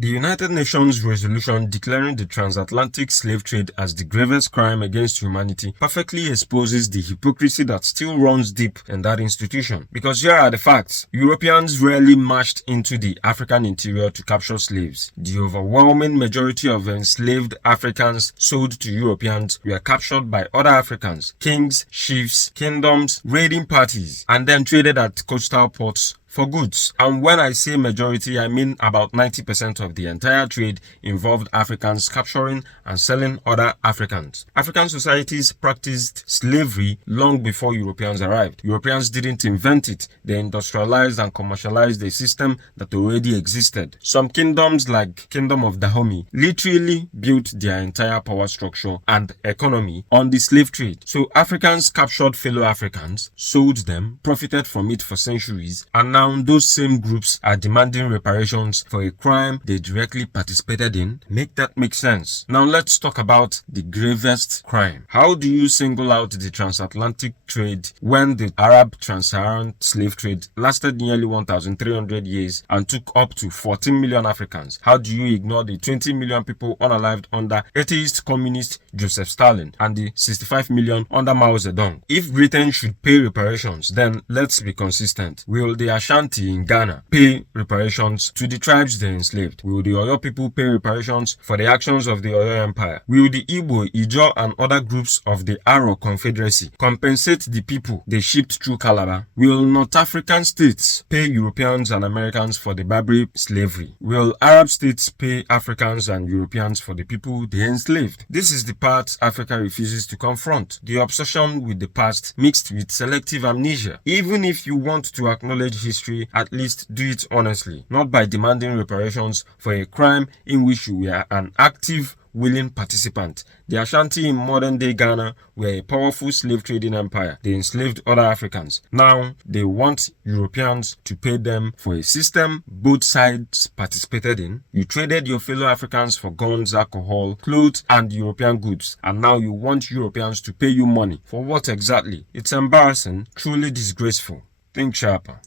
The United Nations resolution declaring the transatlantic slave trade as the gravest crime against humanity perfectly exposes the hypocrisy that still runs deep in that institution. Because here are the facts. Europeans rarely marched into the African interior to capture slaves. The overwhelming majority of enslaved Africans sold to Europeans were captured by other Africans, kings, chiefs, kingdoms, raiding parties, and then traded at coastal ports for goods. And when I say majority, I mean about 90% of the entire trade involved Africans capturing and selling other Africans. African societies practiced slavery long before Europeans arrived. Europeans didn't invent it. They industrialized and commercialized a system that already existed. Some kingdoms, like Kingdom of Dahomey, literally built their entire power structure and economy on the slave trade. So Africans captured fellow Africans, sold them, profited from it for centuries, and now those same groups are demanding reparations for a crime they directly participated in. Make that make sense? Now let's talk about the gravest crime. How do you single out the transatlantic trade when the Arab trans-Saharan slave trade lasted nearly 1,300 years and took up to 14 million Africans? How do you ignore the 20 million people unalived under atheist communist Joseph Stalin and the 65 million under Mao Zedong? If Britain should pay reparations, then let's be consistent. Will the Ashanti in Ghana pay reparations to the tribes they enslaved? Will the Oyo people pay reparations for the actions of the Oyo Empire? Will the Igbo, Ijaw, and other groups of the Aro Confederacy compensate the people they shipped through Calabar? Will North African states pay Europeans and Americans for the Barbary slavery? Will Arab states pay Africans and Europeans for the people they enslaved? This is the part Africa refuses to confront. The obsession with the past mixed with selective amnesia. Even if you want to acknowledge history, at least do it honestly, not by demanding reparations for a crime in which you were an active, willing participant. The Ashanti in modern-day Ghana were a powerful slave trading empire. They enslaved other Africans. Now, they want Europeans to pay them for a system both sides participated in. You traded your fellow Africans for guns, alcohol, clothes, and European goods. And now you want Europeans to pay you money. For what exactly? It's embarrassing, truly disgraceful. Think sharper.